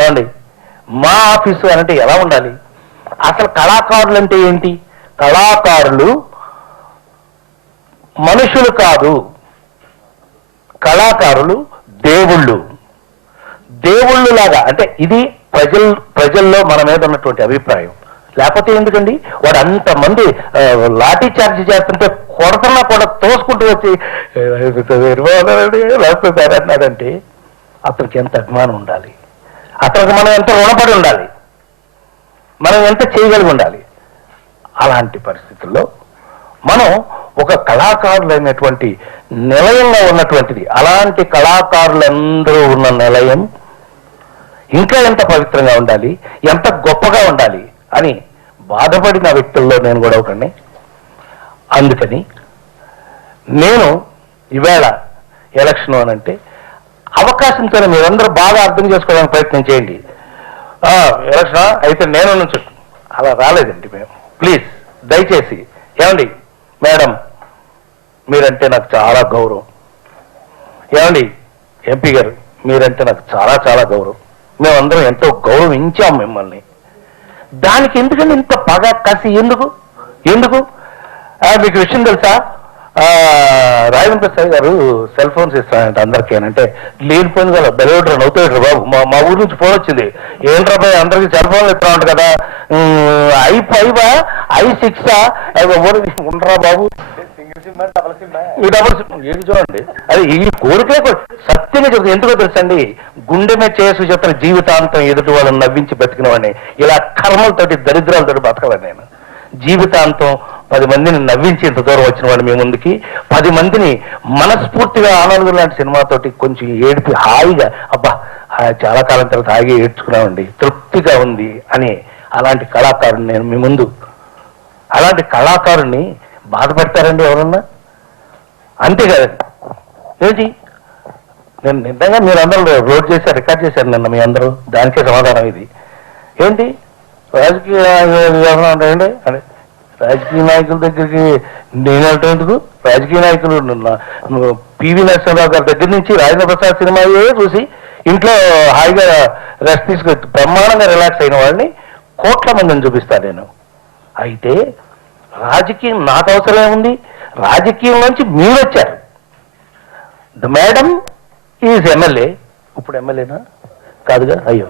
ఏమండి, మా ఆఫీసు అంటే ఎలా ఉండాలి? అసలు కళాకారులు అంటే ఏంటి? కళాకారులు మనుషులు కాదు, కళాకారులు దేవుళ్ళు. దేవుళ్ళు లాగా అంటే ఇది ప్రజల్లో మన మీద ఉన్నటువంటి అభిప్రాయం. లేకపోతే ఎందుకండి, వాడు అంతమంది లాఠీ చార్జ్ చేస్తుంటే కొడతన్నా కూడా తోసుకుంటూ వచ్చి అన్నాడంటే అతనికి ఎంత అభిమానం ఉండాలి, అతనికి మనం ఎంత రుణపడి ఉండాలి, మనం ఎంత చేయగలిగి ఉండాలి. అలాంటి పరిస్థితుల్లో మనం ఒక కళాకారులైనటువంటి నిలయంగా ఉన్నటువంటిది, అలాంటి కళాకారులందరూ ఉన్న నిలయం ఇంకా ఎంత పవిత్రంగా ఉండాలి, ఎంత గొప్పగా ఉండాలి అని బాధపడిన వ్యక్తుల్లో నేను కూడా ఒకడిని. అందుకని నేను ఈవేళ ఎలక్షన్ అనంటే అవకాశంతో మీరందరూ బాగా అర్థం చేసుకోవడానికి ప్రయత్నం చేయండి. ఎలక్షన్ అయితే నేను నుంచి అలా రాలేదండి మేము. ప్లీజ్ దయచేసి, ఏమండి మేడం మీరంటే నాకు చాలా గౌరవం, ఏమండి ఎంపీ గారు మీరంటే నాకు చాలా చాలా గౌరవం, మేమందరం ఎంతో గౌరవించాం మిమ్మల్ని. దానికి ఎందుకండి ఇంత పగ కసి? ఎందుకు ఎందుకు మీకు విషయం తెలుసా? రాజేంద్ర ప్రసాద్ గారు సెల్ ఫోన్స్ ఇస్తానంటే అందరికీ అంటే లేనిపోయింది కదా, బెలవడ్రా నవ్వుతాడు బాబు. మా ఊరి నుంచి ఫోన్ వచ్చింది, ఏంట్రా బాయ్ అందరికి సెల్ ఫోన్లు ఇస్తామంట కదా, I5 I6 ఉండరా బాబు, డబుల్ సిమ్ ఏంటి చూడండి. అది ఈ కోరికే సత్యంగా చెప్తుంది. ఎందుకో తెలుసండి, గుండె మీద చేసి చెప్తాను జీవితాంతం ఎదుటి వాళ్ళని నవ్వించి బతికిన వాడిని. ఇలా కర్మలతోటి దరిద్రాలతోటి బతకలేను నేను. జీవితాంతం 10 మందిని నవ్వించి ఇంత దూరం వచ్చిన వాడు మీ ముందుకి, 10 మందిని మనస్ఫూర్తిగా ఆనందం లాంటి సినిమాతోటి కొంచెం ఏడిపి హాయిగా అబ్బా చాలా కాలం తర్వాత హాయిగా ఏడ్చుకున్నామండి, తృప్తిగా ఉంది అని అలాంటి కళాకారుని నేను మీ ముందు. అలాంటి కళాకారుని బాధపడతారండి ఎవరన్నా? అంతేకాదండి. ఏంటి నేను నిజంగా మీరు అందరూ రోడ్ చేశారు, రికార్డ్ చేశారు నిన్న మీ అందరూ, దానికే సమాధానం ఇది. ఏంటి రాజకీయ అండి అని రాజకీయ నాయకుల దగ్గరికి నేను అంటే ఎందుకు? రాజకీయ నాయకులు పివి నరసింహరావు గారి దగ్గర నుంచి రాజేంద్ర ప్రసాద్ సినిమాయే చూసి ఇంట్లో హాయిగా రెస్ట్ తీసుకొచ్చి బ్రహ్మాండంగా రిలాక్స్ అయిన వాళ్ళని కోట్ల మందిని చూపిస్తాను నేను. అయితే రాజకీయం నాకు అవసరమే ఉంది, రాజకీయం నుంచి మీరు వచ్చారు. The madam is MLA. ఇప్పుడు ఎమ్మెల్యేనా కాదుగా? అయ్యో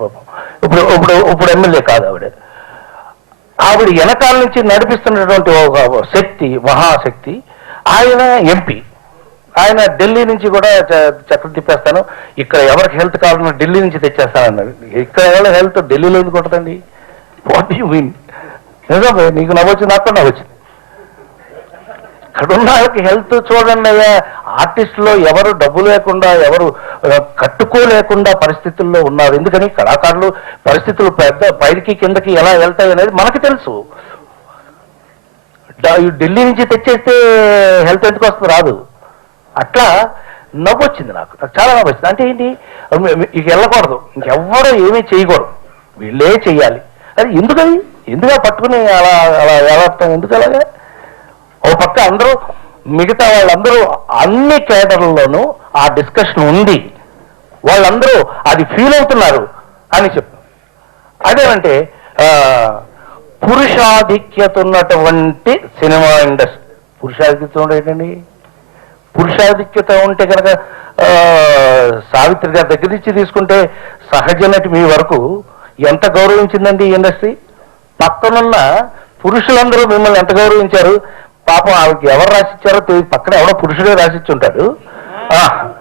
పాపం, ఇప్పుడు ఎమ్మెల్యే కాదు ఆవిడ. ఆవిడ వెనకాల నుంచి నడిపిస్తున్నటువంటి ఒక శక్తి, మహాశక్తి. ఆయన ఎంపీ, ఆయన ఢిల్లీ నుంచి కూడా చక్రం తిప్పేస్తాను, ఇక్కడ ఎవరికి హెల్త్ కావాలన్నా ఢిల్లీ నుంచి తెచ్చేస్తాను అన్నాడు. ఇక్కడ ఎవరి హెల్త్ ఢిల్లీలో ఎందుకు కొట్టదండి? What you mean? నిజం, నీకు నవ్వొచ్చింది, నాకు కూడా నవ్వొచ్చింది. ఇక్కడున్న వాళ్ళకి హెల్త్ చూడండి అయ్యా. ఆర్టిస్టులో ఎవరు డబ్బు లేకుండా, ఎవరు కట్టుకోలేకుండా పరిస్థితుల్లో ఉన్నారు. ఎందుకని? కళాకారులు పరిస్థితులు పెద్ద పైకి కిందకి ఎలా వెళ్తాయి అనేది మనకు తెలుసు. ఢిల్లీ నుంచి తెచ్చేస్తే హెల్త్ ఎందుకు వస్తుంది? రాదు. అట్లా నవ్వొచ్చింది, నాకు చాలా నవ్వొచ్చింది. అంటే ఏంటి, ఇక వెళ్ళకూడదు, ఇంకెవ్వరూ ఏమీ చేయకూడదు, వీళ్ళే చెయ్యాలి. అది ఎందుకని? ఎందుగా పట్టుకుని అలా అలా వెళ్ళటం ఎందుకు? అలాగా ఓ పక్క అందరూ మిగతా వాళ్ళందరూ అన్ని కేడర్లలోనూ ఆ డిస్కషన్ ఉంది, వాళ్ళందరూ అది ఫీల్ అవుతున్నారు అని చెప్పు. అదేమంటే పురుషాధిక్యత ఉన్నటువంటి సినిమా ఇండస్ట్రీ. పురుషాధిక్యత ఉండే ఏంటండి? పురుషాధిక్యత ఉంటే కనుక సావిత్రి గారి దగ్గర నుంచి తీసుకుంటే సహజ నటి మీ వరకు ఎంత గౌరవించిందండి ఈ ఇండస్ట్రీ? పక్కనున్న పురుషులందరూ మిమ్మల్ని ఎంత గౌరవించారు? పాపం ఆవిడకి ఎవరు రాసిచ్చారో తెలియదు, పక్కన ఎవడో పురుషుడే రాసిచ్చి ఉంటాడు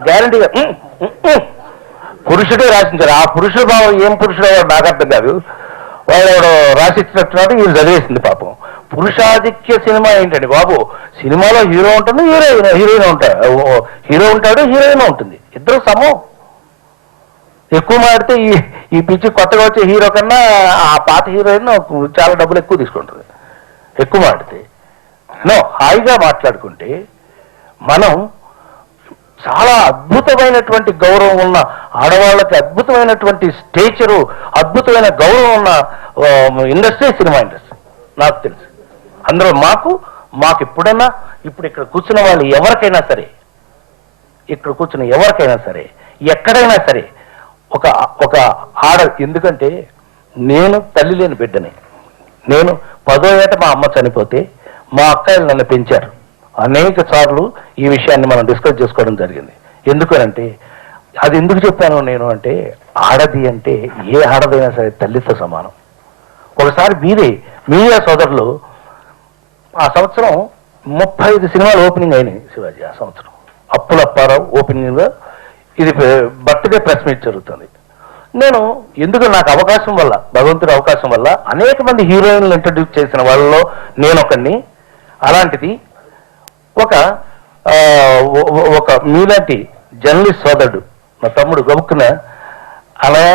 గ్యారంటీగా. పురుషుడే రాసించారు. ఆ పురుషుడు భావం ఏం పురుషుడు నాకు అర్థం కాదు. వాడు ఎవడో రాసిచ్చినట్టున్నాడు, వీళ్ళు చదివేసింది పాపం. పురుషాధిక్య సినిమా ఏంటండి బాబు? సినిమాలో హీరో ఉంటుంది, హీరోయిన్ ఉంటాడు, హీరో ఉంటాడు, హీరోయిన్ ఉంటుంది, ఇద్దరు సమం. ఎక్కువ మాడితే ఈ పిచ్చి కొత్తగా వచ్చే హీరో కన్నా ఆ పాత హీరోయిన్ చాలా డబ్బులు ఎక్కువ తీసుకుంటుంది ఎక్కువ మాడితే. హాయిగా మాట్లాడుకుంటే మనం చాలా అద్భుతమైనటువంటి గౌరవం ఉన్న ఆడవాళ్ళకి, అద్భుతమైనటువంటి స్టేచరు, అద్భుతమైన గౌరవం ఉన్న ఇండస్ట్రీ సినిమా ఇండస్ట్రీ. నాకు తెలుసు అందరూ మాకు ఎప్పుడైనా, ఇప్పుడు ఇక్కడ కూర్చున్న వాళ్ళు ఎవరికైనా సరే, ఇక్కడ కూర్చున్న ఎవరికైనా సరే, ఎక్కడైనా సరే ఒక ఎందుకంటే నేను తల్లి లేని బిడ్డని. నేను 10వ ఏట మా అమ్మ చనిపోతే మా అక్కలు నన్ను పెంచారు. అనేక సార్లు ఈ విషయాన్ని మనం డిస్కస్ చేసుకోవడం జరిగింది. ఎందుకనంటే అది ఎందుకు చెప్పాను నేను అంటే, ఆడది అంటే ఏ ఆడదైనా సరే తల్లితో సమానం. ఒకసారి మీరే సోదరులు ఆ సంవత్సరం 35 సినిమాలు ఓపెనింగ్ అయినాయి శివాజీ. ఆ సంవత్సరం అప్పులప్పారావు ఓపెనింగ్గా ఇది బర్త్డే ప్రెస్ మీట్ జరుగుతుంది. నేను ఎందుకు నాకు అవకాశం వల్ల, భగవంతుడి అవకాశం వల్ల అనేక మంది హీరోయిన్లు ఇంట్రడ్యూస్ చేసిన వాళ్ళలో నేను ఒకడిని. అలాంటిది ఒక మీలాంటి జర్నలిస్ట్ సోదరుడు మా తమ్ముడు గబుక్కున, అలా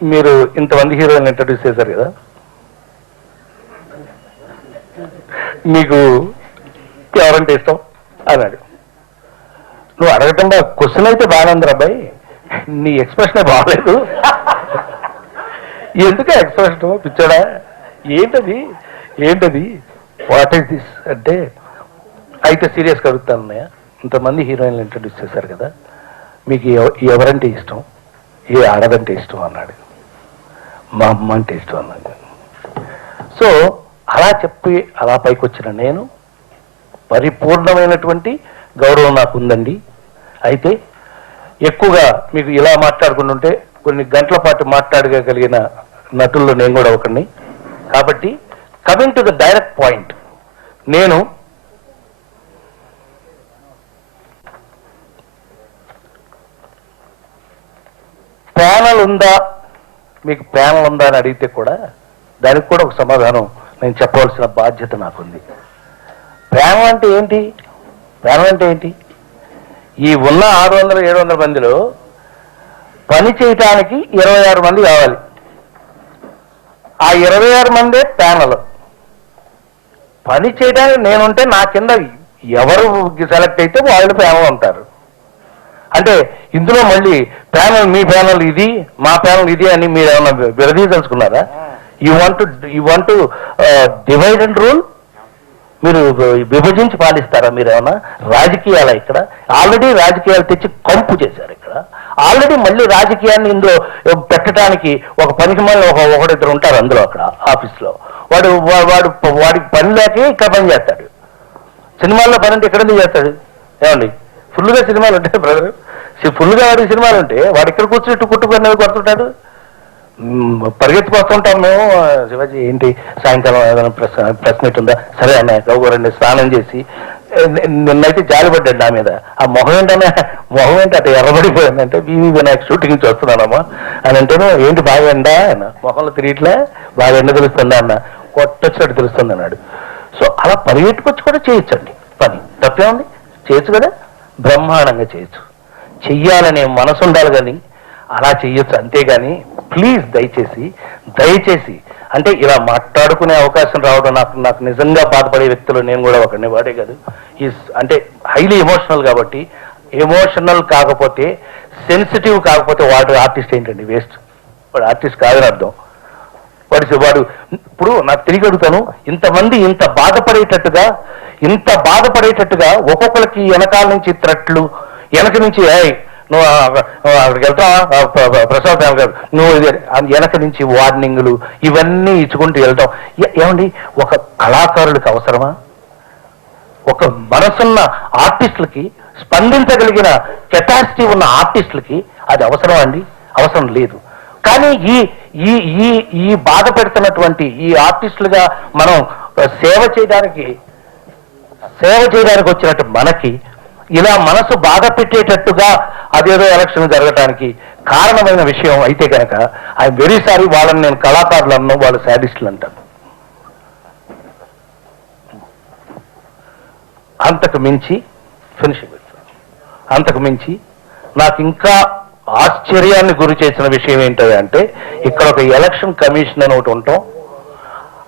మీరు ఇంతమంది హీరోయిన్లు ఇంట్రడ్యూస్ చేశారు కదా, మీకు ఎవరంటే ఇష్టం అన్నాడు. నువ్వు అడగటం క్వశ్చన్ అయితే బాగానే ఉంది అబ్బాయి, నీ ఎక్స్ప్రెషనే బాగలేదు. ఎందుకు ఎక్స్ప్రెషన్ పిచ్చాడా, ఏంటది వాట్ ఈస్ దిస్ అంటే, అయితే సీరియస్గా అడుగుతాను అన్నయ్య, ఇంతమంది హీరోయిన్లు ఇంట్రడ్యూస్ చేశారు కదా, మీకు ఎవరంటే ఇష్టం, ఏ ఆడదంటే ఇష్టం అన్నాడు. మా అమ్మ అంటే ఇష్టం అన్నాడు. సో అలా చెప్పి అలా పైకి వచ్చిన నేను, పరిపూర్ణమైనటువంటి గౌరవం నాకు ఉందండి. అయితే ఎక్కువగా మీకు ఇలా మాట్లాడుకుంటుంటే కొన్ని గంటల పాటు మాట్లాడగలిగిన నటుల్లో నేను కూడా ఒకరిని. కాబట్టి coming to the direct point, నేను ప్యానల్ ఉందా, మీకు ప్యానల్ ఉందా అని అడిగితే కూడా దానికి కూడా ఒక సమాధానం నేను చెప్పవలసిన బాధ్యత నాకుంది. ప్యానల్ అంటే ఏంటి? ఈ ఉన్న 600-700 మందిలో పని చేయటానికి 26 మంది కావాలి. ఆ 26 మందే ప్యానల్. పని చేయడానికి నేనుంటే నా కింద ఎవరు సెలెక్ట్ అయితే వాళ్ళు ప్యానల్ ఉంటారు. అంటే ఇందులో మళ్ళీ ప్యానల్, మీ ప్యానల్ ఇది, మా ప్యానల్ ఇది అని మీరు ఏమన్నా విడదీయదలుచుకున్నారా? You want to divide and rule? మీరు విభజించి పాలిస్తారా? మీరు ఏమన్నా రాజకీయాల? ఇక్కడ ఆల్రెడీ రాజకీయాలు తెచ్చి కంపు చేశారు. ఇక్కడ ఆల్రెడీ మళ్ళీ రాజకీయాన్ని ఇందులో పెట్టడానికి ఒక పనికి మళ్ళీ ఒకరిద్దరు ఉంటారు అందులో. అక్కడ ఆఫీస్లో వాడికి పని లేకే ఇక్కడ పని చేస్తాడు. సినిమాల్లో పని అంటే ఎక్కడెందుకు చేస్తాడు? ఏమండి, ఫుల్గా సినిమాలు ఉంటాయి బ్రదర్, ఫుల్గా వాడికి సినిమాలు ఉంటే వాడు ఇక్కడ కూర్చుని కుట్టుకున్నది కొడుతుంటాడు. పరిగెత్తుకొస్తుంటాం మేము. శివాజీ ఏంటి సాయంకాలం ఏదైనా ప్రెస్ మీట్ ఉందా? సరే అన్నయ్య గౌరండి, స్నానం చేసి. నిన్నైతే జాలిపడ్డాడు నా మీద. ఆ మొహం ఏంటి అటు ఎర్రబడిపోయిందంటే, వివి వినాయక్ షూటింగ్ నుంచి వస్తున్నానమ్మా అని అంటేను, ఏంటి బాగా ఎండా అన్న, మొహంలో తిరిగిట్లే, బాగా ఎండ తెలుస్తుందా అన్న, కొట్టొచ్చినట్టు తెలుస్తుంది అన్నాడు. సో అలా పరిగెట్టుకొచ్చి కూడా చేయొచ్చండి పని, తప్పేముంది? చేయొచ్చు కదా, బ్రహ్మాండంగా చేయొచ్చు. చెయ్యాలనే మనసు ఉండాలి కానీ అలా చెయ్యొచ్చు. అంతేగాని ప్లీజ్ దయచేసి అంటే ఇలా మాట్లాడుకునే అవకాశం రావడం నాకు నిజంగా బాధపడే వ్యక్తులు నేను కూడా ఒకరిని. వాడే కాదు, అంటే హైలీ ఎమోషనల్. కాబట్టి ఎమోషనల్ కాకపోతే, సెన్సిటివ్ కాకపోతే వాడు ఆర్టిస్ట్ ఏంటండి? వేస్ట్. వాడు ఆర్టిస్ట్ కాదని అర్థం. వాడు ఇప్పుడు నాకు తిరిగి అడుగుతాను, ఇంతమంది ఇంత బాధపడేటట్టుగా ఒక్కొక్కరికి వెనకాల నుంచి త్రెట్లు, వెనక నుంచి నువ్వు అక్కడికి వెళ్తావా ప్రసాద్ గారు, నువ్వు వెనక నుంచి వార్నింగ్లు ఇవన్నీ ఇచ్చుకుంటూ వెళ్తాం. ఏమండి, ఒక కళాకారుడికి అవసరమా? ఒక మనసున్న ఆర్టిస్టులకి, స్పందించగలిగిన కెపాసిటీ ఉన్న ఆర్టిస్టులకి అది అవసరం అండి? అవసరం లేదు. కానీ ఈ బాధ పెడుతున్నటువంటి ఈ ఆర్టిస్టులుగా మనం సేవ చేయడానికి వచ్చినట్టు మనకి ఇలా మనసు బాధ పెట్టేటట్టుగా అదేదో ఎలక్షన్ జరగటానికి కారణమైన విషయం అయితే కనుక ఐఎమ్ వెరీ సారీ. వాళ్ళని నేను కళాకారులు అన్నాను, వాళ్ళు శాడిస్టులు అంటాను. అంతకు మించి నాకు ఇంకా ఆశ్చర్యాన్ని గురి చేసిన విషయం ఏంటంటే అంటే, ఇక్కడ ఒక ఎలక్షన్ కమిషన్ అని ఒకటి ఉంటాం.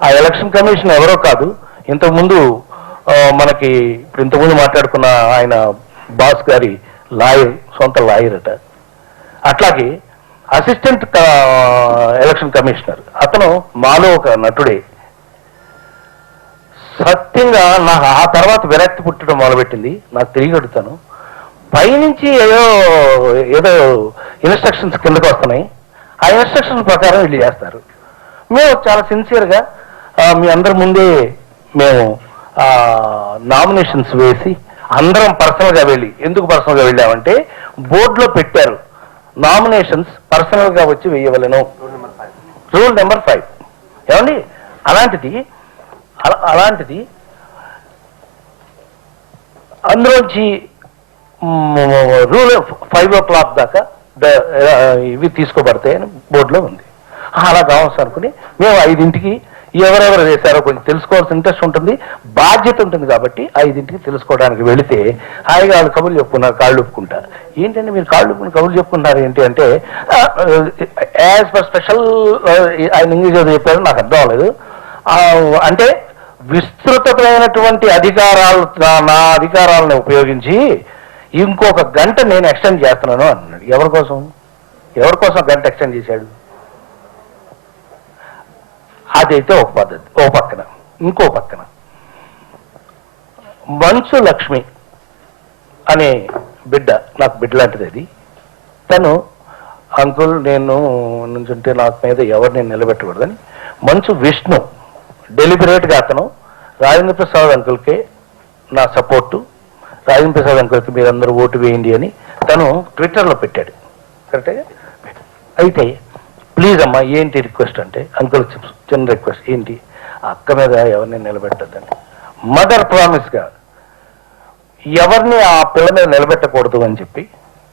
ఆ ఎలక్షన్ కమిషన్ ఎవరో కాదు, ఇంతకుముందు మనకి ఇంతకుముందు మాట్లాడుకున్న ఆయన బాస్ గారి లాయర్, సొంత లాయర్ అట. అట్లాగే అసిస్టెంట్ ఎలక్షన్ కమిషనర్, అతను మాలో ఒక నటుడే. సత్యంగా నాకు ఆ తర్వాత విరక్తి పుట్టడం మొదలుపెట్టింది. నాకు తిరిగి అడుగుతాను, పైనుంచి ఏదో ఇన్స్ట్రక్షన్స్ కిందకు వస్తున్నాయి. ఆ ఇన్స్ట్రక్షన్స్ ప్రకారం వీళ్ళు చేస్తారు. మేము చాలా సిన్సియర్గా మీ అందరి ముందే మేము నామినేషన్స్ వేసి అందరం పర్సనల్గా వెళ్ళి, ఎందుకు పర్సనల్గా వెళ్ళామంటే బోర్డులో పెట్టారు నామినేషన్స్ పర్సనల్గా వచ్చి వేయవలను, రూల్ నెంబర్ 5. ఏమండి అలాంటిది అందులోంచి రూల్ 5 o'clock దాకా ఇవి తీసుకోబడతాయని బోర్డులో ఉంది. అలా కావచ్చు అనుకుని మేము 5ంటికి ఎవరెవరు వేశారో కొంచెం తెలుసుకోవాల్సిన ఇంట్రెస్ట్ ఉంటుంది, బాధ్యత ఉంటుంది కాబట్టి 5ంటికి తెలుసుకోవడానికి వెళితే హాయిగా వాళ్ళు కబుర్లు చెప్పుకున్నారు, కాళ్ళు ఒప్పుకుంటారు. ఏంటంటే మీరు కాళ్ళు ఒప్పుకుని కబుర్లు చెప్పుకున్నారు ఏంటి అంటే యాజ్ పర్ స్పెషల్ ఆయన ఇంగ్లీష్ ఏదో చెప్పారు, నాకు అర్థం అవ్వలేదు. అంటే విస్తృతమైనటువంటి నా అధికారాలను ఉపయోగించి ఇంకొక గంట నేను ఎక్స్టెండ్ చేస్తున్నాను అన్నాడు. ఎవరి కోసం గంట ఎక్స్టెండ్ చేశాడు? అదైతే ఒక పద్ధతి. ఓ పక్కన ఇంకో పక్కన మంచు లక్ష్మి అనే బిడ్డ, నాకు బిడ్డ లాంటిది అది. తను అంకుల్ నేను నుంచుంటే నాకు మీద ఎవరిని నిలబెట్టకూడదని మంచు విష్ణు డెలిబరేట్గా అతను రాజేంద్ర ప్రసాద్ అంకుల్కే నా సపోర్టు, రాజేంద్ర ప్రసాద్ అంకుల్కి మీరందరూ ఓటు వేయండి అని తను ట్విట్టర్లో పెట్టాడు. కరెక్ట్గా. అయితే ప్లీజ్ అమ్మా ఏంటి రిక్వెస్ట్ అంటే, అంకుల్ చిన్న రిక్వెస్ట్ ఏంటి, అక్క మీద ఎవరిని నిలబెట్టద్దని మదర్ ప్రామిస్గా ఎవరిని ఆ పిల్ల మీద నిలబెట్టకూడదు అని చెప్పి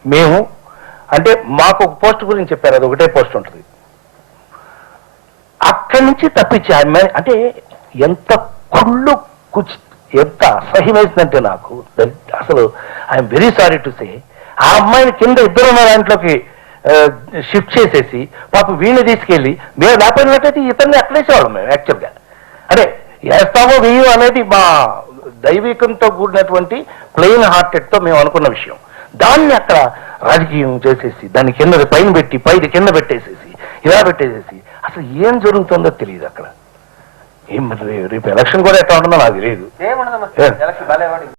మేము, అంటే మాకు ఒక పోస్ట్ గురించి చెప్పారు, అది ఒకటే పోస్ట్ ఉంటుంది. అక్కడి నుంచి తప్పించి ఆమె అంటే ఎంత ఎంత అసహ్యమేసిందంటే నాకు అసలు I'm very sorry to say, ఆ అమ్మాయిని కింద ఇద్దరున్న దాంట్లోకి షిఫ్ట్ చేసేసి పాపం వీళ్ళని తీసుకెళ్ళి మేము లేకపోయినట్టయితే ఇతన్ని అక్కడేసేవాళ్ళం మేము యాక్చువల్గా. అంటే వేస్తామో వెయ్యో అనేది మా దైవికంతో కూడినటువంటి ప్లెయిన్ హార్టెడ్తో మేము అనుకున్న విషయం. దాన్ని అక్కడ రాజకీయం చేసేసి దాన్ని కింద పైన పెట్టి పైది కింద పెట్టేసేసి ఇలా పెట్టేసేసి అసలు ఏం జరుగుతుందో తెలియదు అక్కడ. ఏం రేపు ఎలక్షన్ కూడా ఎట్లా ఉంటుందో నాకు తెలియదు.